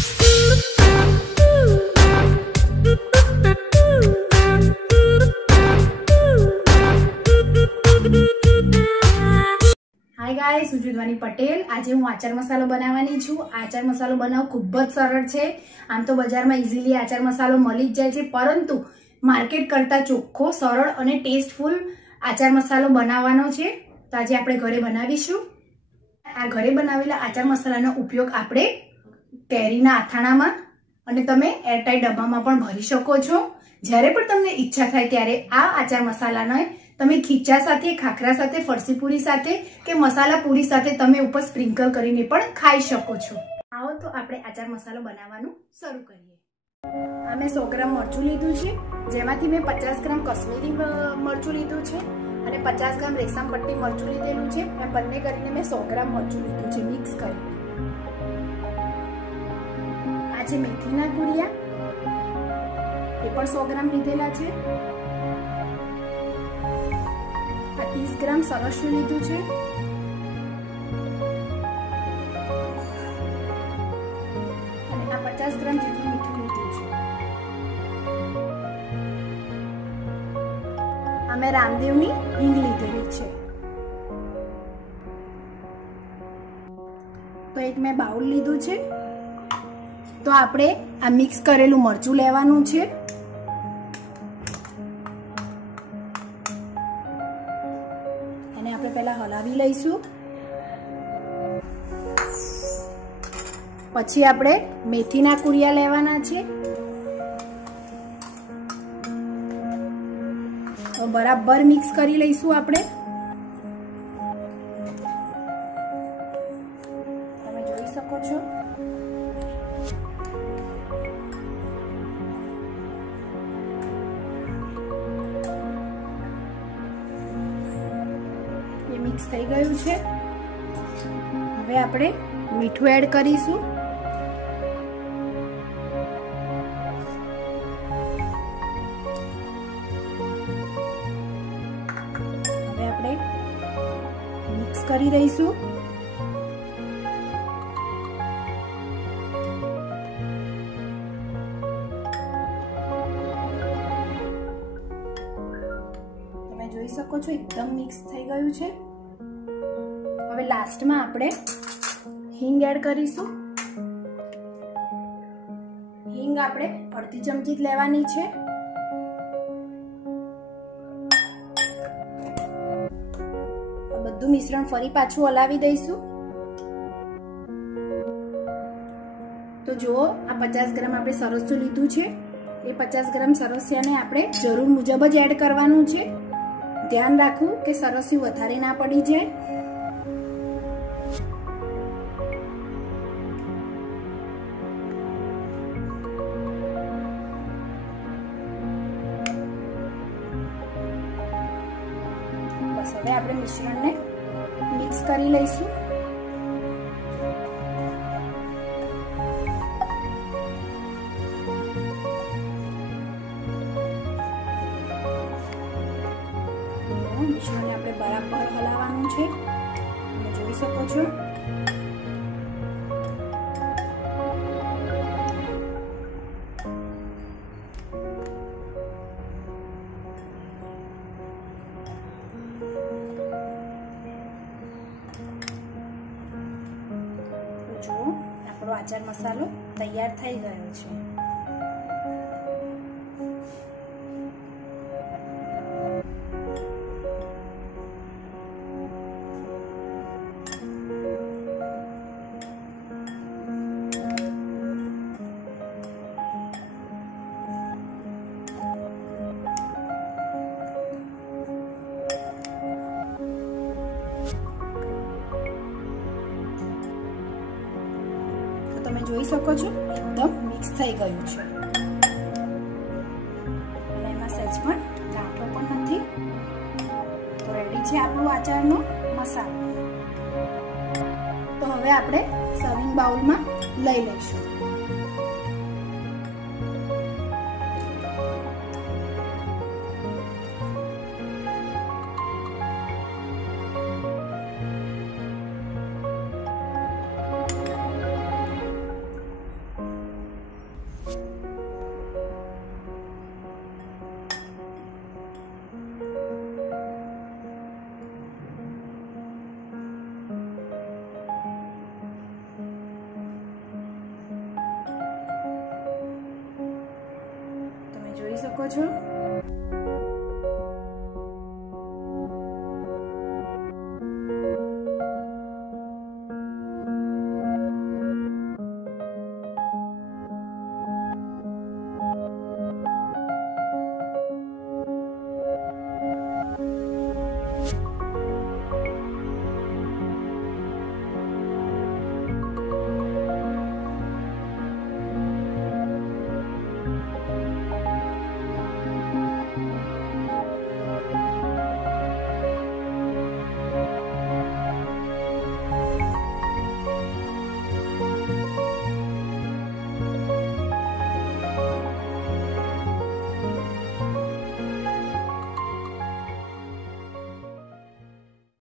Hi guys, હું છું ધ્વની પટેલ। આજે હું આચાર મસાલો બનાવવાની છું। આચાર મસાલો બનાવવો ખૂબ જ સરળ છે। આમ તો બજારમાં ઇઝીલી આચાર મસાલો મળી જ જાય છે, પરંતુ માર્કેટ કરતાં ચોખ્ખો, સરળ અને ટેસ્ટફુલ આચાર મસાલો બનાવવાનો છે। તો આજે આપણે ઘરે બનાવીશું। આ ઘરે બનાવેલા આચાર મસાલાનો ઉપયોગ આપણે કેરીના આથાણામાં અને તમે એરટાઇટ ડબ્બામાં પણ ભરી શકો છો। જ્યારે પણ તમને ઈચ્છા થાય ત્યારે આ આચાર મસાલાનો તમે ખીચા સાથે, ખાખરા સાથે, ફરસી પૂરી સાથે કે મસાલા પૂરી સાથે તમે ઉપર સ્પ્રિંકલ કરીને પણ ખાઈ શકો છો। આવો તો આપણે આચાર મસાલો બનાવવાનું શરૂ કરીએ। મેં 100 ગ્રામ મરચું લીધું છે, જેમાંથી મેં 50 ગ્રામ કશ્મીરી મરચું લીધું છે અને 50 ગ્રામ રેશમ પટ્ટી મરચું લીધેલું છે। એમ બંને કરીને મેં 100 ગ્રામ મરચું લીધું છે મિક્સ કરીને। આ છે મેથીના કુડિયા, એ પણ 100 ગ્રામ લીધેલા છે। 30 ગ્રામ સરસું લીધું છે, અને આ 50 ગ્રામ જેટલું મીઠું લીધું છે। આ મેં રામદેવની હિંગ લીધેલી છે। તો એક મેં બાઉલ લીધું છે। તો આપણે આ મિક્સ કરેલું મરચું લેવાનું છે। આપણે પહેલા હલાવી લઈશું। પછી આપણે મેથીના કુડિયા લેવાના છે। તો બરાબર મિક્સ કરી લઈશું આપણે। તમે જોઈ શકો છો। મિક્સ થઈ ગયું છે। હવે આપણે મીઠું એડ કરીશું। હવે આપણે મિક્સ કરી દઈશું। તમે જોઈ શકો છો એકદમ મિક્સ થઈ ગયું છે। હવે લાસ્ટમાં આપણે હિંગ એડ કરીશું। હિંગ આપણે અડધી ચમચી જ લેવાની છે। બધું મિશ્રણ ફરી પાછું હલાવી દઈશું। તો જુઓ, આ 50 ગ્રામ આપણે સરસું લીધું છે, એ 50 ગ્રામ સરસિયાને આપણે જરૂર મુજબ જ એડ કરવાનું છે। ધ્યાન રાખવું કે સરસિયું વધારે ના પડી જાય। બસ હવે આપણે મિશ્રણને મિક્સ કરી લઈશું। મિશ્રણને આપણે બરાબર હલાવવાનું છે, તમે જોઈ શકો છો। જુઓ, આપણો આચાર મસાલો તૈયાર થઈ ગયો છે। તમે જોઈ શકો છો એકદમ મિક્સ થઈ ગયું છે, અને એમાં સહેજ પણ ગાંઠો પણ નથી। તો રેડી છે આપણું આચારનો મસાલો। તો હવે આપણે સર્વિંગ બાઉલમાં લઈ લઈશું। શકો છો।